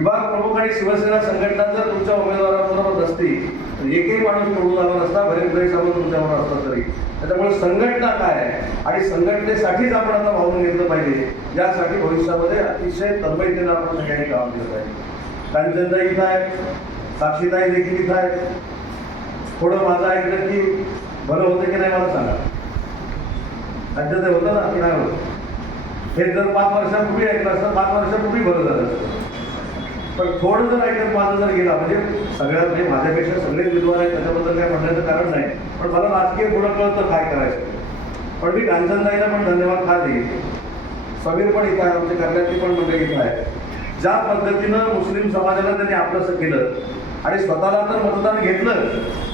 विभाग प्रमुख आणि शिवसेना संघटना जर तुमच्या उमेदवाराबरोबर नसती तर एकही माणूस निवडून आला नसता, भरेल साहेब तुमच्यावर असता तरी. त्याच्यामुळे संघटना काय आहे आणि संघटनेसाठीच आपण आता वाहून घेतलं पाहिजे, यासाठी भविष्यामध्ये अतिशय तन्मयतेनं आपण सगळ्यांनी काम केलं पाहिजे. कांचनताई इथं आहे, साक्षीताई देखील इथं आहे. थोडं माझं ऐकलं की बरं होतं की नाही मला सांगा. कांचनताई होतं ना की नाही होतं? हे जर 5 वर्षापूर्वी ऐकलं असतं, 5 वर्षापूर्वी बरं झालं असतं. पण थोडं जर ऐकत माझं जर गेला, म्हणजे सगळ्यात म्हणजे माझ्यापेक्षा सगळेच विद्वान आहेत त्याच्याबद्दल काही म्हणण्याचं कारण नाही, पण मला राजकीय गुण कळतं काय करायचं. पण मी कांचनताईला पण धन्यवाद का देईल. समीर पण इथं आहे, आमच्या कर्नाटकी पण मंडळी इथं आहे. ज्या पद्धतीनं मुस्लिम समाजाला त्यांनी आपलंसं केलं आणि स्वतःला तर मतदान घेतलं,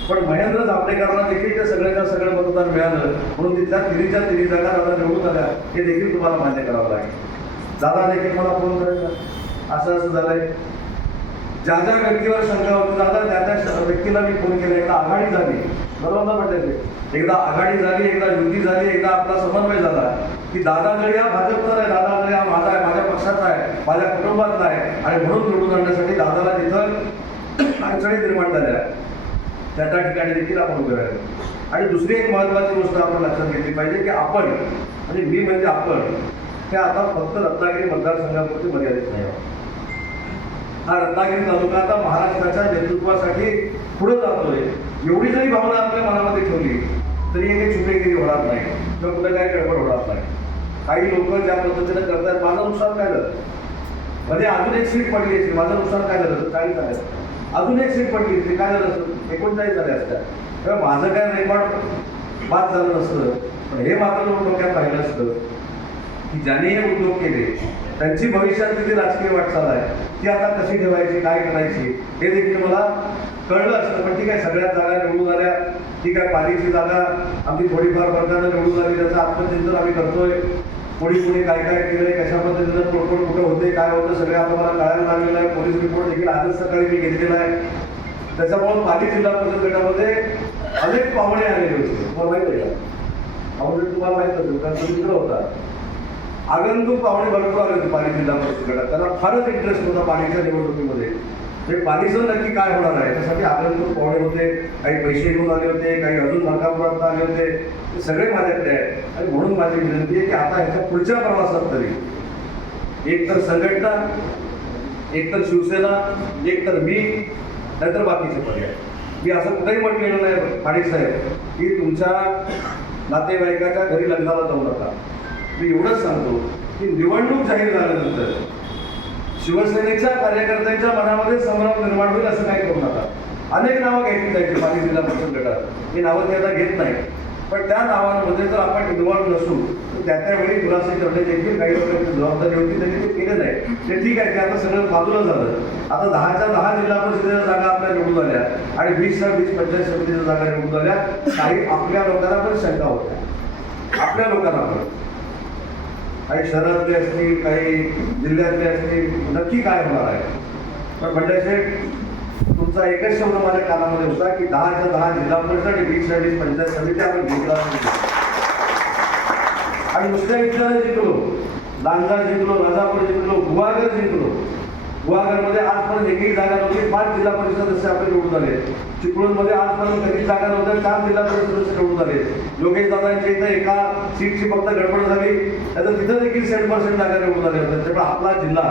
पण महेंद्र जावडेकरांना देखील ते सगळ्याच्या सगळं मतदान मिळालं, म्हणून तिथल्या तिन्ही जागा दादा निवडून आल्या, हे देखील तुम्हाला मान्य करावं लागेल. दादा देखील मला फोन करायचा, असं झालंय. ज्या ज्या व्यक्तीवर शंका होती दादा त्या व्यक्तीला मी फोन केला. एकदा आघाडी झाली, बरोबर ना म्हटलं, एकदा आघाडी झाली, एकदा युती झाली, एकदा आपला समन्वय झाला की दादा जरी हा भाजपचा आहे, दादा जरी हा माझा आहे, माझ्या पक्षाचा आहे, माझ्या कुटुंबातला आहे, आणि म्हणून निवडून आणण्यासाठी दादाला जिथं अडचणी निर्माण झाल्या त्या ठिकाणी देखील आपण उभे राहिलो. आणि दुसरी एक महत्त्वाची गोष्ट आपण लक्षात घेतली पाहिजे की आपण म्हणजे मी म्हणजे आपण हे आता फक्त रत्नागिरी मतदारसंघापुरती मर्यादित नाही आहोत. हा रत्नागिरी तालुका आता महाराष्ट्राच्या नेतृत्वासाठी पुढे जातोय. एवढी जरी भावना आपल्या मनामध्ये ठेवली तरी काही चुकेगिरी होणार नाही किंवा कुठे काही गडबड होणार नाही. काही लोक ज्या पद्धतीने करतात, माझं नुकसान काय झालं म्हणजे अजून एक सीट पडली असते, माझं नुकसान काय झालं, 40 झालं, अजून एक सीट पडली असते, काय झालं असतं, 39 झाले असत्या. तेव्हा माझं काय रेकॉर्ड बाद झालं नसतं. पण हे मात्र डोक्यात राहिलं असतं की ज्यांनी हे उद्योग केले त्यांची भविष्यातली जी राजकीय वाटचाल आहे ती आता कशी ठेवायची, काय करायची, हे देखील मला कळलं असतं. पण ठीक आहे, सगळ्याच जागा निवडून आल्या, ठीक आहे, पालिकेची जागा आमची थोडीफार फरकानं निवडून आली, त्याचं आत्मचिंतन आम्ही करतोय. कोणी काय काय केलंय, कशा पद्धतीनं तोडफोड कुठं होते, काय होतं, सगळं आता मला कळायला लागलेलं आहे. पोलीस रिपोर्ट देखील आजच सकाळी मी घेतलेला आहे. त्याच्यामुळे पाली जिल्हा परिषद गटामध्ये अनेक पाहुणे आलेले होते. तुम्हाला माहित आहे का? पाहुणे तुम्हाला माहित असेल कारण तो मित्र होता. आगंतुक पाहुणे भरपूर आले होते पाली जिल्हा परिषद गटात. त्यांना फारच इंटरेस्ट होता पालिकेच्या निवडणुकीमध्ये. म्हणजे पालिकेचं नक्की काय होणार आहे त्यासाठी आगंतुक पाहुणे होते. काही पैसे घेऊन आले होते, काही अजून मलकापुरात आले होते. ते सगळे माझ्याकडे आहेत. आणि म्हणून माझी विनंती आहे की आता ह्याच्या पुढच्या प्रवासात तरी एक तर संघटना, एक तर शिवसेना, एक तर मी, नाहीतर बाकीचे पर्याय. मी असं कुठेही म्हटलेलं नाही पाटील साहेब की तुमच्या नातेवाईकाच्या घरी लग्नाला जाऊ नका. मी एवढंच सांगतो की निवडणूक जाहीर झाल्यानंतर शिवसेनेच्या कार्यकर्त्यांच्या मनामध्ये संभ्रम निर्माण होईल असं काही करू नका. अनेक नावं घ्यायची जायची पाली जिल्हा परिषद गटात, मी नावं ते आता घेत नाही. पण त्या नावांमध्ये जर आपण इन्व्हॉल्व नसू तर त्यावेळी खुलासे करणे देखील काही लोकांची जबाबदारी होती, त्यांनी ते केलं नाही. ते ठीक आहे, ते आता सगळं बाजूला झालं. आता 10च्या 10 जिल्हा परिषदेच्या जागा आपल्या निवडून आल्या आणि 20च्या 20 पंचायत समितीच्या जागा निवडून आल्या. काही आपल्या लोकांना पण शंका होत्या, आपल्या लोकांना पण, काही शहरातले असतील, काही जिल्ह्यातले असतील, नक्की काय होणार आहे. पण बंड्याशेठ तुमचा एकच शब्द माझ्या कानामध्ये होता की 10च्या 10 जिल्हा परिषद आणि 20च्या 20 पंचायत समिती आपण जिंकला आणि नुसत्या विचाराने जिंकलो. लांजा जिंकलो, राजापूर जिंकलो, गुहागर जिंकलो. गुहागरमध्ये आजपर्यंत एकही जागा नव्हती, 5 जिल्हा परिषद सदस्य आपले निवडून आले. चिपळूणमध्ये आजपर्यंत कधीच जागा नव्हत्या, 4 जिल्हा परिषद सदस्य निवडून आले. योगेश दादांच्या इथं एका सीटची फक्त गडबड झाली, त्याचं तिथं देखील 100% जागा निवडून आल्या होत्या. त्यामुळे आपला जिल्हा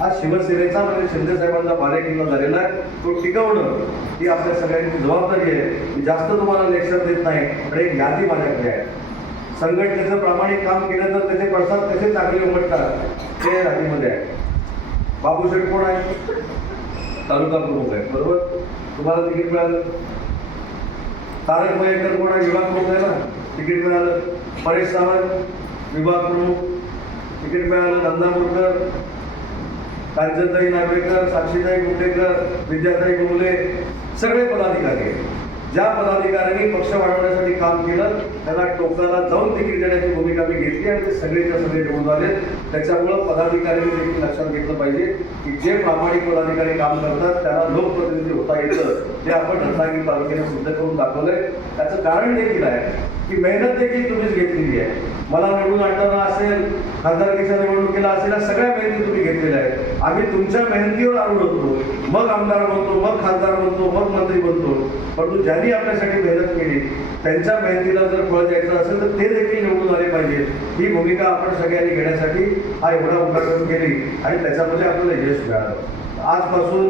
हा शिवसेनेचा म्हणजे शिंदे साहेबांचा बालेकिल्ला झालेला आहे. तो टिकवणं ही आपल्या सगळ्यांची जबाबदारी आहे. मी जास्त तुम्हाला लेक्चर देत नाही, पण एक यादी माझ्याकडे आहे. संघटनेचं प्रामाणिक काम केलं तर त्याचे पडसाद कसे चांगले उमटतात ते यादीमध्ये आहे. बाबूशेठ कोण आहे? तालुका प्रमुख आहे, बरोबर. तुम्हाला तिकीट मिळालं. तारक मयेकर कोण आहे? विभाग प्रमुख आहे ना, तिकीट मिळालं. परेश सावंत विभाग प्रमुख, तिकीट मिळालं. नंदा मुरकर, कांचनताई नार्वेकर, साक्षीताई कुंटेकर, विद्याताई गुमले, सगळे पदाधिकारी. ज्या पदाधिकाऱ्यांनी पक्ष वाढवण्यासाठी काम केलं त्यांना टोकाला जाऊन तिकीट देण्याची भूमिका मी घेतली आणि ते सगळेच्या सगळे निवडून आले. त्याच्यामुळं पदाधिकाऱ्यांनी देखील लक्षात घेतलं पाहिजे की जे प्रामाणिक पदाधिकारी काम करतात त्याला लोकप्रतिनिधी होता येतं, जे आपण रत्नागिरी तालुक्याने सिद्ध करून दाखवलंय. त्याचं कारण देखील आहे की मेहनत देखील तुम्हीच घेतलेली आहे. मला निवडून आणताना असेल, खासदारकीच्या निवडणुकीला असेल, या सगळ्या मेहनती तुम्ही घेतलेल्या आहेत. आम्ही तुमच्या मेहनतीवर आरूढ होतो, मग आमदार बनतो, मग खासदार बनतो, मग मंत्री बनतो. परंतु ज्यांनी आपल्यासाठी मेहनत केली त्यांच्या मेहनतीला जर फळ द्यायचं असेल तर ते देखील निवडून आले पाहिजे. ही भूमिका आपण सगळ्यांनी घेण्यासाठी हा एवढा उपक्रम केली आणि त्याच्यामध्ये आपल्याला यश मिळालं. आजपासून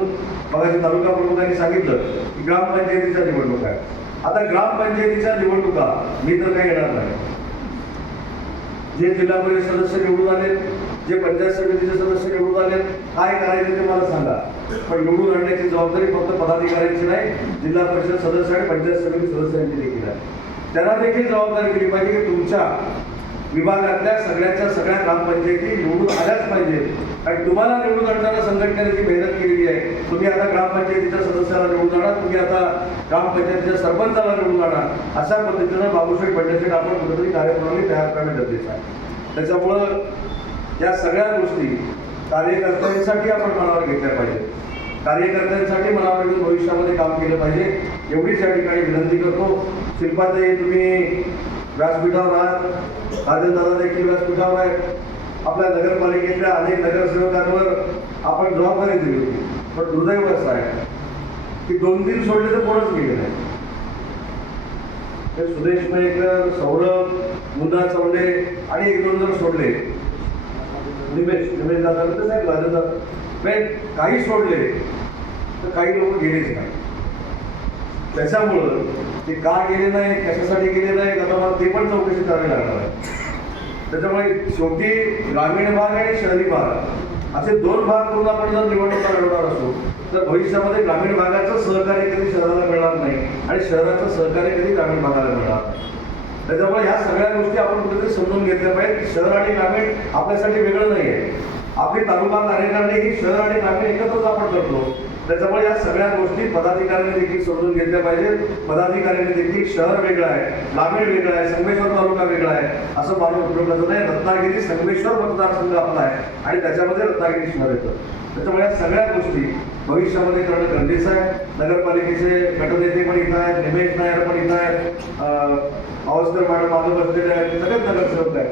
मगाशी तालुका प्रमुखांनी सांगितलं की ग्रामपंचायतीच्या निवडणूक आहे. आता ग्रामपंचायतीच्या निवडणुका मी तर काही येणार नाही. जे जिल्हा परिषद सदस्य निवडून आले, जे पंचायत समितीचे सदस्य निवडून आले, काय करायचं ते मला सांगा. पण निवडून आणण्याची जबाबदारी फक्त पदाधिकाऱ्यांची नाही, जिल्हा परिषद सदस्य आणि पंचायत समिती सदस्यांची देखील आहे. त्यांना देखील जबाबदारी केली पाहिजे की तुमच्या विभागातल्या सगळ्या ग्रामपंचायती निवडून आल्याच पाहिजेत. आणि तुम्हाला निवडून आणताना संघटनेने जी मेहनत केलेली आहे, तुम्ही आता ग्रामपंचायतीच्या सदस्याला निवडून आणा, तुम्ही आता ग्रामपंचायतीच्या सरपंचाला निवडून आणा, अशा पद्धतीनं बाबूसाहेब बंडशेठ आपण कुठेतरी कार्यप्रणाली तयार करणं गरजेचं आहे. त्याच्यामुळं या सगळ्या गोष्टी कार्यकर्त्यांसाठी आपण मनावर घेतल्या पाहिजेत. कार्यकर्त्यांसाठी मनावर घेऊन भविष्यामध्ये काम केलं पाहिजे, एवढीच या ठिकाणी विनंती करतो. शिल्पाताई, तुम्ही व्यासपीठावर आहात, राजनदादा देखील व्यासपीठावर आहेत. आपल्या नगरपालिकेतल्या अनेक नगरसेवकांवर आपण जबाबदारी दिली होती, पण दुर्दैव असं आहे की 2 सोडले तर कोणच गेले नाही. ते सुदेश मयेकर, सौरभ, मुन्ना चौंडे आणि 1-2 जण सोडले. निमेश दादा तर साहेब राजनदादा, पण काही सोडले तर काही लोक गेलेच नाही. त्याच्यामुळं ते का गेले नाही, कशासाठी गेले नाही, आता मला ते पण चौकशी करावी लागणार आहे. त्याच्यामुळे शेवटी ग्रामीण भाग आणि शहरी भाग असे 2 भाग करून आपण जर निवडणुका लढवणार असू तर भविष्यामध्ये ग्रामीण भागाचं सहकार्य कधी शहराला मिळणार नाही आणि शहराचं सहकार्य कधी ग्रामीण भागाला मिळणार नाही. त्याच्यामुळे ह्या सगळ्या गोष्टी आपण कुठेतरी समजून घेतल्या पाहिजे की शहर आणि ग्रामीण आपल्यासाठी वेगळं नाही आहे. आपली तालुका कार्यकारिणी ही शहर आणि ग्रामीण एकत्रच आपण करतो. त्याच्यामुळे या सगळ्या गोष्टी पदाधिकाऱ्यांनी देखील समजून घेतल्या पाहिजेत. पदाधिकाऱ्यांनी देखील शहर वेगळं आहे, ग्रामीण वेगळं आहे, संगमेश्वर तालुका वेगळा आहे असं मानून उपयोगाचं नाही. रत्नागिरी संगमेश्वर मतदारसंघ आपला आहे आणि त्याच्यामध्ये रत्नागिरी शहर येतं. त्याच्यामुळे या सगळ्या गोष्टी भविष्यामध्ये करणं गरजेचं आहे. नगरपालिकेचे गटनेते पण इथं आहेत, निमेश नायर पण इथं आहेत, अवस्थर मॅडम मागे बसलेले आहेत, सगळेच नगरसेवक आहेत.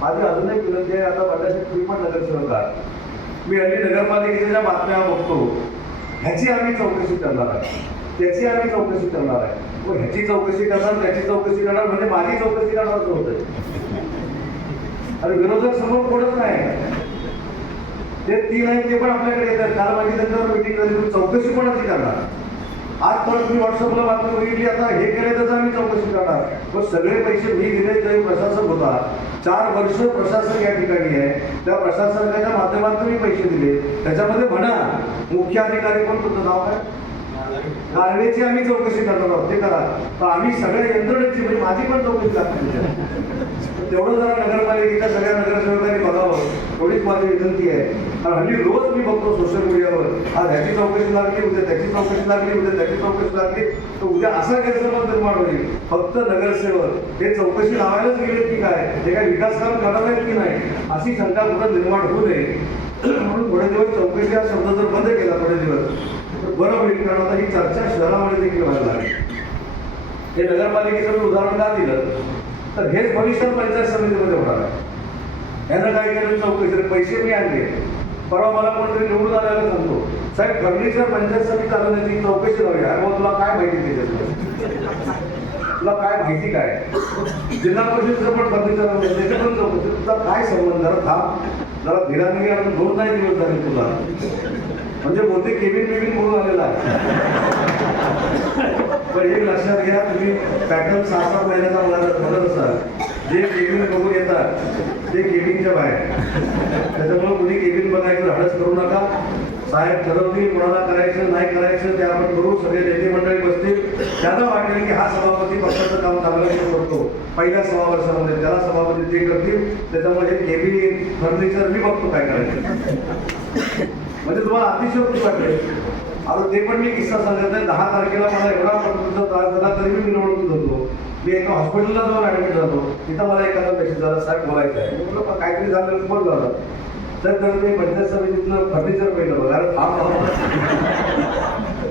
माझी अजून एक विनंती आहे, आता वाटायचे तुम्ही पण नगरसेवक आहात. मी हल्ली नगरपालिकेच्या ज्या बातम्या बघतो ह्याची आम्ही चौकशी करणार आहे, त्याची आम्ही चौकशी करणार आहे. व ह्याची चौकशी करणार, त्याची चौकशी करणार म्हणजे माझी चौकशी करणार असं होतं. आणि विरोधक समोर कोणच नाही, ते 3 आहेत ते पण आपल्याकडे येतात. काल माझी त्यांच्यावर मिटिंग झाली, चौकशी कोणाची करणार. आज परत मी व्हॉट्सअपला बातमी बघितली, आता हे केलं त्याचं आम्ही चौकशी करणार. मग सगळे पैसे मी दिले तरी प्रशासक होता, 4 वर्ष प्रशासक या ठिकाणी आहे, त्या प्रशासकाच्या माध्यमातून मी पैसे दिले. त्याच्यामध्ये म्हणा मुख्य अधिकारी पण तुमचं नाव काय, गारवेची आम्ही चौकशी करणार आहोत, ते करा. तर आम्ही सगळ्या यंत्रणेची म्हणजे माझी पण चौकशी लागते. तेवढं जरा नगरपालिकेच्या सगळ्या नगरसेवकांनी बघावं, एवढीच माझी विनंती आहे. कारण हल्ली रोज मी बघतो सोशल मीडियावर, आज ह्याची चौकशी लागली, उद्या त्याची चौकशी लागली, उद्या त्याची चौकशी लागली, तर उद्या असा गैरसमज निर्माण होईल. फक्त नगरसेवक हे चौकशी लावायलाच गेले की काय, ते काय विकास काम करणार आहेत की नाही अशी शंका कुठं निर्माण होऊ नये. म्हणून थोडे दिवस चौकशी हा शब्द जर बंद केला थोडे दिवस तर बरं होईल. कारण आता ही चर्चा शहरामध्ये देखील व्हायला लागली. हे नगरपालिकेचं मी उदाहरण का दिलं तर हेच भविष्यात पंचायत समितीमध्ये होणार आहे. यानं काय केलं चौकशी, पैसे मी आणले. परवा मला कोणतरी निवडून आल्याला सांगतो, साहेब फर्निचर पंचायत समिती आलं नाही, ती चौकशी लावूया. मग तुला काय माहिती त्याच्यात, तुला काय माहिती काय. जिल्हा परिषदेचं पण फर्निचर त्याची पण चौकशी, तुझा काय संबंध. जरा थांब, जरा धीराने घे. 2 नाही दिवस झाले तुला, म्हणजे मोठे केबिन म्हणून आलेला आहे. पण एक लक्षात घ्या, तुम्ही पॅटर्न 6-7 महिन्याचा म्हणत असाल, जे केबिन बघून येतात ते केबिनच्या बाहेर. त्याच्यामुळे कुणी केबिन बघायचं धाडस करू नका. साहेब ठरवतील कोणाला करायचं नाही करायचं ते आपण करू. सगळे नेते मंडळी बसतील, त्यांना वाटेल की हा सभापती पक्षाचं काम चांगलं करतो पहिल्या 6 वर्षामध्ये, त्याला सभापती ते करतील. त्याच्यामुळे केबिन फर्निचर मी बघतो काय करायचं. म्हणजे तुम्हाला अतिशयोक्ती वाटेल. आता ते पण मी किस्सा सांगत नाही. 10 तारखेला मला एवढा प्रकारचा त्रास झाला तरी मी निवडणूक होतो. मी एका हॉस्पिटलला जाऊन ऍडमिट झालो, तिथं मला एखादा पेशंट झाला, साहेब बोलायचं आहे. मी म्हटलं काहीतरी झालं, फोन लावला. तर ते पंचायत समितीतलं फर्निचर पहिलं बघा, अरे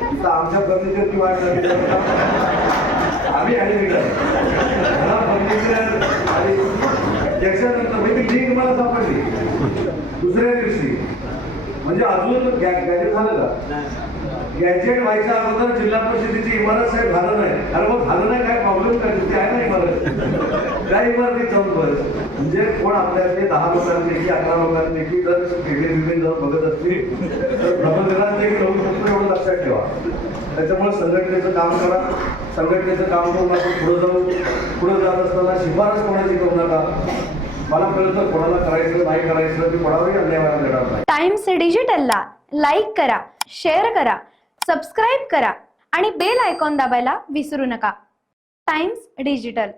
तिथं आमच्या फर्निचरची वाट झाली. आम्ही ऍडमिट फर्निचर आणि त्याच्यानंतर म्हणजे लिंक मला सापडली दुसऱ्या दिवशी. म्हणजे अजून गॅजेट झालं का? गॅजेट व्हायच्या अगोदर जिल्हा परिषदेची इमारत साहेब झालं नाही. अरे मग झालं नाही, काय प्रॉब्लेम काय? तिथे आहे ना इमारत, त्या इमारतीत जाऊन बस. म्हणजे कोण आपल्यातले 10 लोकांपैकी 11 लोकांपैकी जर वेगळे जाऊन बघत असतील तर प्रबंधकांपैकी राहू शकतो, एवढं लक्षात ठेवा. त्याच्यामुळे संघटनेचं काम करा, संघटनेचं काम करून आपण पुढे जात असताना शिफारस कोणाची करू नका. मला कळतं कोणाला करायचं नाही करायचं, ते कोणावरही अन्याय व्हायला देणार नाही. टाइम्स डिजिटलला लाईक करा, शेअर करा, सबस्क्राईब करा आणि बेल आयकॉन दाबायला विसरू नका. Times digital.